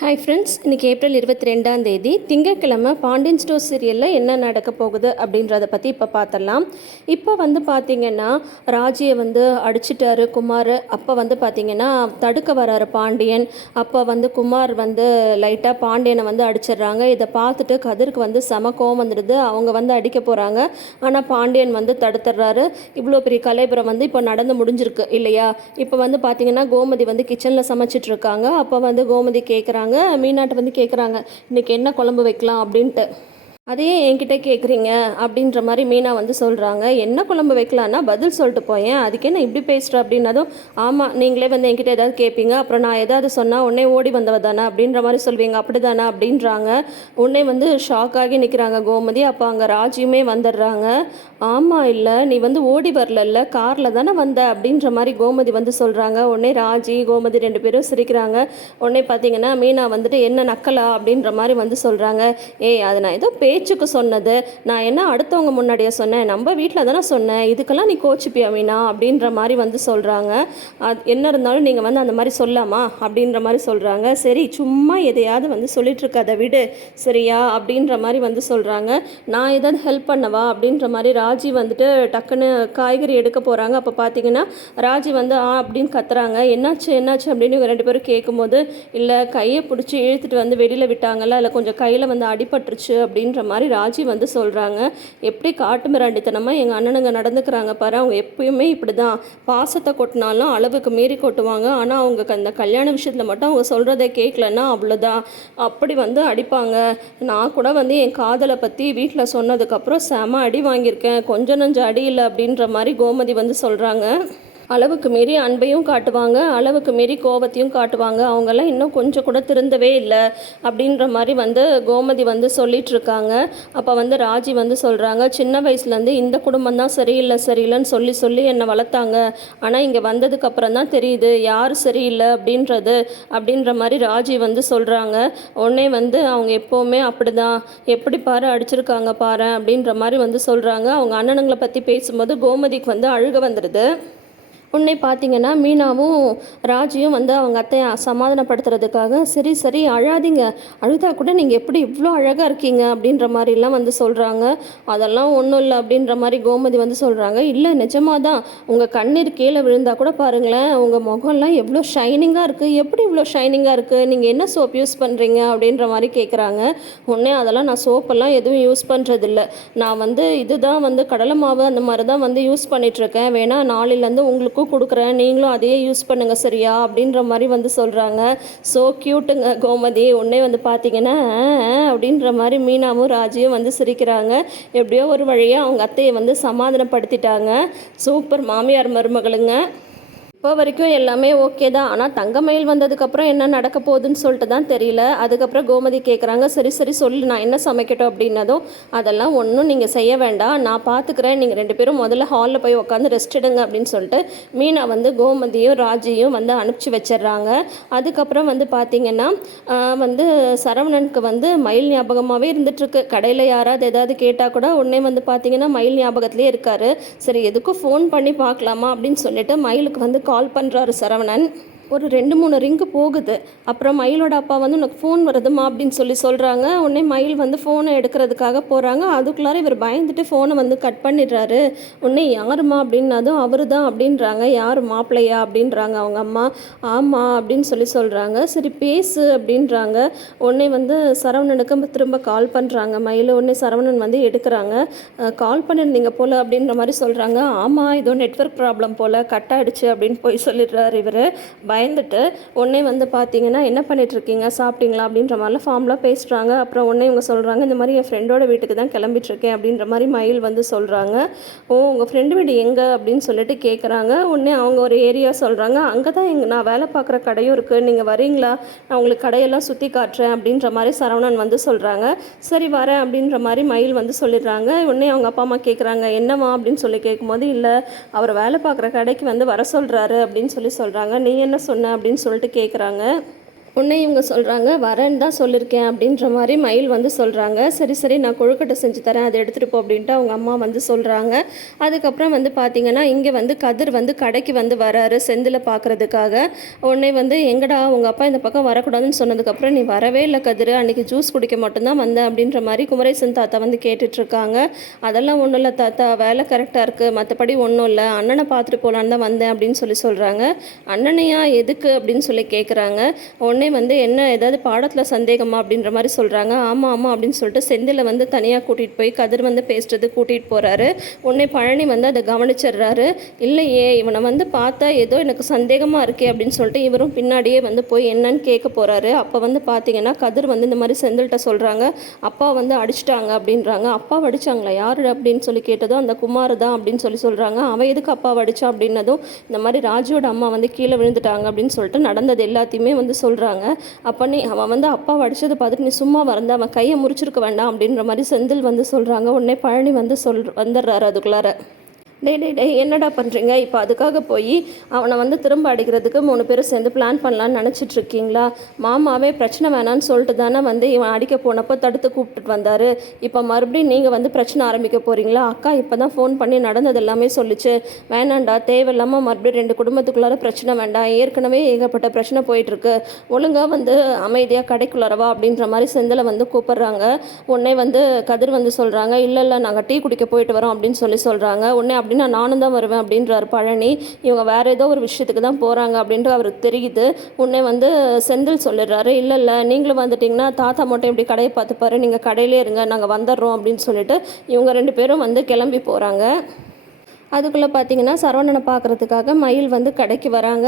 Hi friends இன்றைக்கி April இருபத்தி ரெண்டாம் தேதி திங்கட்கிழமை பாண்டியன் ஸ்டோர் சீரியலில் என்ன நடக்க போகுது அப்படின்றத பற்றி இப்போ பார்த்துடலாம் இப்போ வந்து பார்த்திங்கன்னா ராஜியை வந்து அடிச்சிட்டாரு குமார். அப்போ வந்து பார்த்திங்கன்னா தடுக்க வராரு பாண்டியன் அப்போ வந்து குமார் வந்து லைட்டாக பாண்டியனை வந்து அடிச்சிடுறாங்க. இதை பார்த்துட்டு கதிருக்கு வந்து செம கோவம் வந்துடுது. அவங்க வந்து அடிக்க போகிறாங்க ஆனால் பாண்டியன் வந்து தடுத்துடுறாரு. இவ்வளோ பெரிய கலைபுரம் வந்து இப்போ நடந்து முடிஞ்சிருக்கு இல்லையா? இப்போ வந்து பார்த்திங்கன்னா கோமதி வந்து கிச்சனில் சமைச்சிட்டு இருக்காங்க. அப்போ வந்து கோமதி கேட்குறாங்க மீனாட்ட வந்து கேட்குறாங்க இன்னைக்கு என்ன குழம்பு வைக்கலாம் அப்படின்ட்டு. அதையே என்கிட்ட கேட்குறீங்க அப்படின்ற மாதிரி மீனா வந்து சொல்கிறாங்க என்ன குழம்பு வைக்கலான்னா பதில் சொல்லிட்டு போயேன். அதுக்கே நான் இப்படி பேசுகிறேன் அப்படின்னதும் ஆமாம் நீங்களே வந்து என்கிட்ட ஏதாவது கேட்பீங்க அப்புறம் நான் ஏதாவது சொன்னால் உடனே ஓடி வந்தவ தானே அப்படின்ற மாதிரி சொல்வீங்க அப்படி தானே அப்படின்றாங்க. உடனே வந்து ஷாக் ஆகி நிற்கிறாங்க கோமதி அப்போ அங்கே ராஜியுமே வந்துடுறாங்க. ஆமாம் இல்லை நீ வந்து ஓடி வரலல்ல. காரில் தானே வந்த அப்படின்ற மாதிரி கோமதி வந்து சொல்கிறாங்க உடனே ராஜி கோமதி ரெண்டு பேரும் சிரிக்கிறாங்க. உடனே பார்த்தீங்கன்னா மீனா வந்துட்டு என்ன நக்கலா? அப்படின்ற மாதிரி வந்து சொல்கிறாங்க ஏய் அது நான் ஏதோ பே பேச்சுக்கு சொன்னது நான் என்ன அடுத்தவங்க முன்னாடியே சொன்னேன் நம்ம வீட்டில் தானே சொன்னேன் இதுக்கெல்லாம் நீ கோச்சிப்பியா மீனா அப்படின்ற மாதிரி வந்து சொல்கிறாங்க அது என்ன இருந்தாலும் நீங்கள் வந்து அந்த மாதிரி சொல்லாமா அப்படின்ற மாதிரி சொல்கிறாங்க சரி சும்மா எதையாவது வந்து சொல்லிகிட்ருக்காத விடு சரியா அப்படின்ற மாதிரி வந்து சொல்கிறாங்க நான் ஏதாவது ஹெல்ப் பண்ணவா அப்படின்ற மாதிரி ராஜி வந்துட்டு டக்குன்னு காய்கறி எடுக்க போகிறாங்க அப்போ பார்த்தீங்கன்னா ராஜி வந்து ஆ அப்படின்னு கத்துறாங்க. என்னாச்சு என்னாச்சு? அப்படின்னு இவங்க ரெண்டு பேரும் கேட்கும்போது இல்லை கையை பிடிச்சி இழுத்துட்டு வந்து வெளியில் விட்டாங்கல்ல இல்லை கொஞ்சம் கையில் வந்து அடிபட்டுருச்சு அப்படின்ற மாதிரி ராஜி வந்து சொல்கிறாங்க எப்படி காட்டு மிராண்டித்தனமாக எங்கள் அண்ணனுங்க நடந்துக்கிறாங்க பாரு அவங்க எப்பயுமே இப்படி தான் பாசத்தை கொட்டினாலும் அளவுக்கு மீறி கொட்டுவாங்க. ஆனால் அவங்க அந்த கல்யாண விஷயத்தில் மட்டும் அவங்க சொல்கிறத கேட்கலன்னா அவ்வளோதான் அப்படி வந்து அடிப்பாங்க. நான் கூட வந்து என் காதலை பற்றி வீட்டில் சொன்னதுக்கப்புறம் செம அடி வாங்கியிருக்கேன். கொஞ்சம் நஞ்ச அடி இல்லை அப்படின்ற மாதிரி கோமதி வந்து சொல்கிறாங்க அளவுக்கு மீறி அன்பையும் காட்டுவாங்க அளவுக்கு மீறி கோபத்தையும் காட்டுவாங்க. அவங்கெல்லாம் இன்னும் கொஞ்சம் கூட திருந்தவே இல்லை அப்படின்ற மாதிரி வந்து கோமதி வந்து சொல்லிட்டு இருக்காங்க அப்போ வந்து ராஜி வந்து சொல்கிறாங்க சின்ன வயசுலேருந்து இந்த குடும்பம் தான் சரியில்லை சரியில்லைன்னு சொல்லி சொல்லி என்னை வளர்த்தாங்க. ஆனால் இங்கே வந்ததுக்கு அப்புறம் தான் தெரியுது யார் சரியில்லை அப்படின்றது அப்படின்ற மாதிரி ராஜி வந்து சொல்கிறாங்க உடனே வந்து அவங்க எப்போவுமே அப்படிதான் எப்படி பாரு அடிச்சிருக்காங்க பாரு அப்படின்ற மாதிரி வந்து சொல்கிறாங்க அவங்க அண்ணனுங்களை பற்றி பேசும்போது கோமதிக்கு வந்து அழுக வந்துடுது உன்னை பார்த்தீங்கன்னா மீனாவும் ராஜியும் வந்து அவங்க அத்தையை சமாதானப்படுத்துறதுக்காக சரி சரி அழாதீங்க. அழுதா கூட நீங்கள் எப்படி இவ்வளோ அழகாக இருக்கீங்க? அப்படின்ற மாதிரிலாம் வந்து சொல்கிறாங்க அதெல்லாம் ஒன்றும் இல்லை அப்படின்ற மாதிரி கோமதி வந்து சொல்கிறாங்க இல்லை நிஜமாக தான் உங்கள் கண்ணீர் கீழே விழுந்தா கூட பாருங்களேன் உங்கள் முகம்லாம் எவ்வளோ ஷைனிங்காக இருக்குது எப்படி இவ்வளோ ஷைனிங்காக இருக்குது நீங்கள் என்ன சோப் யூஸ் பண்ணுறீங்க அப்படின்ற மாதிரி கேட்குறாங்க உடனே அதெல்லாம் நான் சோப்பெல்லாம் எதுவும் யூஸ் பண்ணுறதில்ல நான் வந்து இதுதான் வந்து கடலை மாவு அந்த மாதிரி தான் வந்து யூஸ் பண்ணிகிட்ருக்கேன் வேணா நாளையிலேருந்து உங்களுக்கும் கொடுக்குறேன். நீங்களும் அதையே யூஸ் பண்ணுங்கள் சரியா? அப்படின்ற மாதிரி வந்து சொல்கிறாங்க ஸோ க்யூட்டுங்க கோமதி. உடனே வந்து பார்த்தீங்கன்னா அப்படின்ற மாதிரி மீனாவும் ராஜியும் வந்து சிரிக்கிறாங்க. எப்படியோ ஒரு வழியாக அவங்க அத்தையை வந்து சமாதானப்படுத்திட்டாங்க. சூப்பர் மாமியார் மருமகளுங்க. இப்போ வரைக்கும் எல்லாமே ஓகே தான். ஆனால் தங்கமயில் வந்ததுக்கப்புறம் என்ன நடக்க போகுதுன்னு சொல்லிட்டு தான் தெரியல. அதுக்கப்புறம் கோமதி கேட்குறாங்க சரி சரி சொல்லு நான் என்ன சமைக்கட்டும்? அப்படின்னதும் அதெல்லாம் ஒன்றும் நீங்கள் செய்ய வேண்டாம். நான் பார்த்துக்கிறேன் நீங்கள் ரெண்டு பேரும் முதல்ல ஹாலில் போய் உட்காந்து ரெஸ்ட் எடுங்க அப்படின்னு சொல்லிட்டு மீனா வந்து கோமதியும் ராஜியும் வந்து அனுப்பிச்சி வச்சிடுறாங்க. அதுக்கப்புறம் வந்து பார்த்தீங்கன்னா வந்து சரவணனுக்கு வந்து மயில் ஞாபகமாகவே இருந்துகிட்ருக்கு கடையில் யாராவது ஏதாவது கேட்டால் கூட உடனே வந்து பார்த்தீங்கன்னா மயில் ஞாபகத்துலேயே இருக்காரு. சரி எதுக்கும் ஃபோன் பண்ணி பார்க்கலாமா அப்படின்னு சொல்லிட்டு மயிலுக்கு வந்து கால் பண்ணுறாரு சரவணன். ஒரு ரெண்டு மூணு ரிங்கு போகுது. அப்புறம் மயிலோட அப்பா வந்து உனக்கு ஃபோன் வருதுமா அப்படின்னு சொல்லி சொல்கிறாங்க உடனே மயில் வந்து ஃபோனை எடுக்கிறதுக்காக போகிறாங்க அதுக்குள்ளார இவர் பயந்துட்டு ஃபோனை வந்து கட் பண்ணிடுறாரு. உடனே யாருமா அப்படின்னதும் அவர் தான் அப்படின்றாங்க. யார்? மாப்பிள்ளையா? அப்படின்றாங்க அவங்க அம்மா. ஆமாம் அப்படின்னு சொல்லி சொல்கிறாங்க சரி பேசு அப்படின்றாங்க. உடனே வந்து சரவணனுக்கு திரும்ப கால் பண்ணுறாங்க மயில். உடனே சரவணன் வந்து எடுக்கிறாங்க. கால் பண்ணியிருந்தீங்க போல் அப்படின்ற மாதிரி சொல்கிறாங்க ஆமாம் ஏதோ நெட்வொர்க் ப்ராப்ளம் போல். கட் ஆயிடுச்சு அப்படின்னு போய் சொல்லிடுறாரு இவர். பய பயந்துட்டு உடனே வந்து பார்த்தீங்கன்னா என்ன பண்ணிட்டு சாப்பிட்டீங்களா? அப்படின்ற மாதிரிலாம் ஃபார்ம்லாம் பேசுகிறாங்க அப்புறம் உடனே இவங்க சொல்கிறாங்க இந்த மாதிரி என் ஃப்ரெண்டோட வீட்டுக்கு தான் கிளம்பிட்டுருக்கேன் அப்படின்ற மாதிரி மயில் வந்து சொல்கிறாங்க ஓ உங்கள் ஃப்ரெண்டு வீடு எங்கே? அப்படின்னு சொல்லிட்டு கேட்குறாங்க உடனே அவங்க ஒரு ஏரியா சொல்கிறாங்க அங்கே தான் எங்கள் நான் வேலை பார்க்குற கடையும் இருக்குது நீங்கள் வரீங்களா? நான் உங்களுக்கு கடையெல்லாம் சுற்றி காட்டுறேன் அப்படின்ற மாதிரி சரவணன் வந்து சொல்கிறாங்க சரி வரேன் அப்படின்ற மாதிரி மயில் வந்து சொல்லிடுறாங்க. உடனே அவங்க அப்பா அம்மா கேட்குறாங்க என்னம்மா? அப்படின்னு சொல்லி கேட்கும்போது இல்லை அவர் வேலை பார்க்குற கடைக்கு வந்து வர சொல்கிறாரு அப்படின்னு சொல்லி சொல்கிறாங்க நீ என்ன சொன்ன அப்படின்னு சொல்லிட்டு கேட்குறாங்க உடனே இவங்க சொல்கிறாங்க வரேன்னு தான் சொல்லியிருக்கேன் அப்படின்ற மாதிரி மயில் வந்து சொல்கிறாங்க சரி சரி நான் கொழுக்கட்டை செஞ்சு தரேன் அதை எடுத்துகிட்டு போ அப்படின்ட்டு அவங்க அம்மா வந்து சொல்கிறாங்க அதுக்கப்புறம் வந்து பார்த்திங்கன்னா இங்கே வந்து கதிர் வந்து கடைக்கு வந்து வராரு செந்தில் பார்க்குறதுக்காக உடனே வந்து எங்கடா உங்கள் அப்பா இந்த பக்கம் வரக்கூடாதுன்னு சொன்னதுக்கப்புறம் நீ வரவே இல்லை கதிர் அன்றைக்கி ஜூஸ் குடிக்க மட்டும்தான் வந்தேன் அப்படின்ற மாதிரி குமரேசன் தாத்தா வந்து கேட்டுட்ருக்காங்க. அதெல்லாம் ஒன்றும் இல்லை தாத்தா வேலை கரெக்டாக இருக்குது மற்றபடி ஒன்றும் இல்லை அண்ணனை பார்த்துட்டு போகலான்னு தான் வந்தேன் அப்படின்னு சொல்லி சொல்கிறாங்க அண்ணனையா எதுக்கு? அப்படின்னு சொல்லி கேட்குறாங்க உடனே வந்து என்ன ஏதாவது பாடத்தில் சந்தேகமா அப்படின்ற மாதிரி சொல்கிறாங்க ஆமாம் ஆமாம் அப்படின்னு சொல்லிட்டு செந்தில் வந்து தனியாக கூட்டிகிட்டு போய் கதிர் வந்து பேசுறது கூட்டிகிட்டு போகிறாரு உடனே பழனி வந்து அதை கவனிச்சிடுறாரு. இல்லையே இவனை வந்து பார்த்தா ஏதோ எனக்கு சந்தேகமாக இருக்கே அப்படின்னு சொல்லிட்டு இவரும் பின்னாடியே வந்து போய் என்னன்னு கேட்க போகிறாரு அப்போ வந்து பார்த்தீங்கன்னா கதிர் வந்து இந்த மாதிரி செந்தில்கிட்ட சொல்கிறாங்க அப்பா வந்து அடிச்சிட்டாங்க அப்படின்றாங்க. அப்பா அடிச்சாங்களா? யார் அப்படின்னு சொல்லி கேட்டதும் அந்த குமார் தான் அப்படின்னு சொல்லி சொல்கிறாங்க அவன் எதுக்கு அப்பா அடிச்சா அப்படின்னதும் இந்த மாதிரி ராஜுவோட அம்மா வந்து கீழே விழுந்துட்டாங்க அப்படின்னு சொல்லிட்டு நடந்தது எல்லாத்தையுமே வந்து சொல்கிறாங்க அப்போ நீ அவன் வந்து அப்பா அடிச்சதை பார்த்துட்டு நீ சும்மா வரந்த அவன் கையை முறிச்சிருக்க வேண்டாம் அப்படின்ற மாதிரி செந்தில் வந்து சொல்கிறாங்க உடனே பழனி வந்து சொல் வந்துடுறாரு அதுக்குள்ளார. டேய் டே டே என்னடா பண்ணுறீங்க இப்போ அதுக்காக போய் அவனை வந்து திரும்ப அடிக்கிறதுக்கு மூணு பேரும் சேர்ந்து பிளான் பண்ணலான்னு நினச்சிட்டு இருக்கீங்களா மாமாவே பிரச்சனை வேணான்னு சொல்லிட்டு தானே வந்து இவன் அடிக்க போனப்போ தடுத்து கூப்பிட்டுட்டு வந்தார். இப்போ மறுபடியும் நீங்கள் வந்து பிரச்சனை ஆரம்பிக்க போகிறீங்களா அக்கா இப்போ தான் ஃபோன் பண்ணி நடந்தது எல்லாமே சொல்லிச்சு. வேணாண்டா தேவையில்லாமல் மறுபடியும் ரெண்டு குடும்பத்துக்குள்ளார பிரச்சனை வேண்டாம். ஏற்கனவே ஏகப்பட்ட பிரச்சனை போயிட்டுருக்கு ஒழுங்காக வந்து அமைதியாக கடைக்குள்ளாரவா அப்படின்ற மாதிரி செந்தில் வந்து கூப்பிட்றாங்க. உடனே வந்து கதிர் வந்து சொல்கிறாங்க இல்லை இல்லை நாங்கள் டீ குடிக்க போயிட்டு வரோம் அப்படின்னு சொல்லி சொல்கிறாங்க உடனே அப்படின்னா நானும் தான் வருவேன் அப்படின்றார் பழனி. இவங்க வேறு ஏதோ ஒரு விஷயத்துக்கு தான் போகிறாங்க அப்படின்ட்டு அவருக்கு தெரியுது. உடனே வந்து செந்தில் சொல்லிடுறாரு. இல்லை இல்லை நீங்களும் வந்துட்டிங்கன்னா தாத்தா மட்டும் இப்படி கடையை பார்த்துப்பாரு. நீங்கள் கடையிலே இருங்க நாங்கள் வந்துடுறோம் அப்படின்னு சொல்லிட்டு இவங்க ரெண்டு பேரும் வந்து கிளம்பி போகிறாங்க அதுக்குள்ளே பார்த்தீங்கன்னா சரவணனை பார்க்குறதுக்காக மயில் வந்து கடைக்கு வராங்க.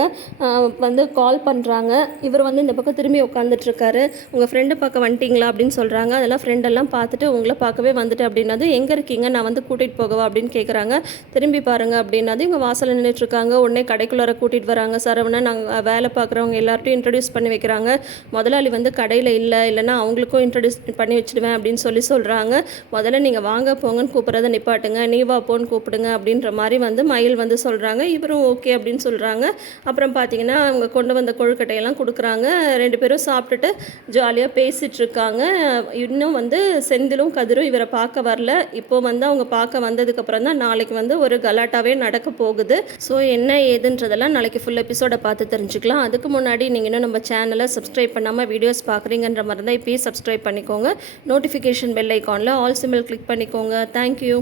வந்து கால் பண்ணுறாங்க இவர் வந்து இந்த பக்கம் திரும்பி உட்காந்துட்ருக்காரு உங்கள் ஃப்ரெண்டு பார்க்க வந்துட்டீங்களா அப்படின்னு சொல்கிறாங்க அதெல்லாம் ஃப்ரெண்டெல்லாம் பார்த்துட்டு உங்களை பார்க்கவே வந்துட்டு அப்படின்னது எங்கே இருக்கீங்க? நான் வந்து கூட்டிகிட்டு போகவா? அப்படின்னு கேட்குறாங்க திரும்பி பாருங்க அப்படின்னாது இவங்க வாசலில் நின்றுட்டுருக்காங்க உடனே கடைக்குள்ளார கூட்டிகிட்டு வராங்க. சரவணன் நாங்கள் வேலை பார்க்குறவங்க எல்லார்ட்டையும் இன்ட்ரடியூஸ் பண்ணி வைக்கிறாங்க. முதலாளி வந்து கடையில் இல்லை. இல்லைன்னா அவங்களுக்கும் இன்ட்ரடியூஸ் பண்ணி வச்சிடுவேன் அப்படின்னு சொல்லி சொல்கிறாங்க முதல்ல நீங்கள் வாங்க போங்கன்னு கூப்பிட்றத நிப்பாட்டுங்க. நீ வா போன்னு கூப்பிடுங்க அப்படின்ற மாதிரி வந்து மயில் வந்து சொல்கிறாங்க இவரும் ஓகே அப்படின்னு சொல்கிறாங்க அப்புறம் பார்த்தீங்கன்னா அவங்க கொண்டு வந்த கொழுக்கட்டையெல்லாம் கொடுக்குறாங்க. ரெண்டு பேரும் சாப்பிட்டுட்டு ஜாலியாக பேசிகிட்டு இருக்காங்க இன்னும் வந்து செந்திலும் கதிரும் இவரை பார்க்க வரல. இப்போ வந்து அவங்க பார்க்க வந்ததுக்கப்புறம் தான் நாளைக்கு வந்து ஒரு கலாட்டாவே நடக்க போகுது. ஸோ என்ன ஏதுன்றதெல்லாம் நாளைக்கு ஃபுல் எபிசோடை பார்த்து தெரிஞ்சுக்கலாம். அதுக்கு முன்னாடி நீங்கள் இன்னும் நம்ம சேனலை சப்ஸ்கிரைப் பண்ணாமல் வீடியோஸ் பார்க்குறீங்கன்ற மாதிரி தான் இப்போயே சப்ஸ்கிரைப் பண்ணிக்கோங்க. நோட்டிஃபிகேஷன் பெல் ஐக்கானில் ஆல் சிம்பிள் கிளிக் பண்ணிக்கோங்க. Thank you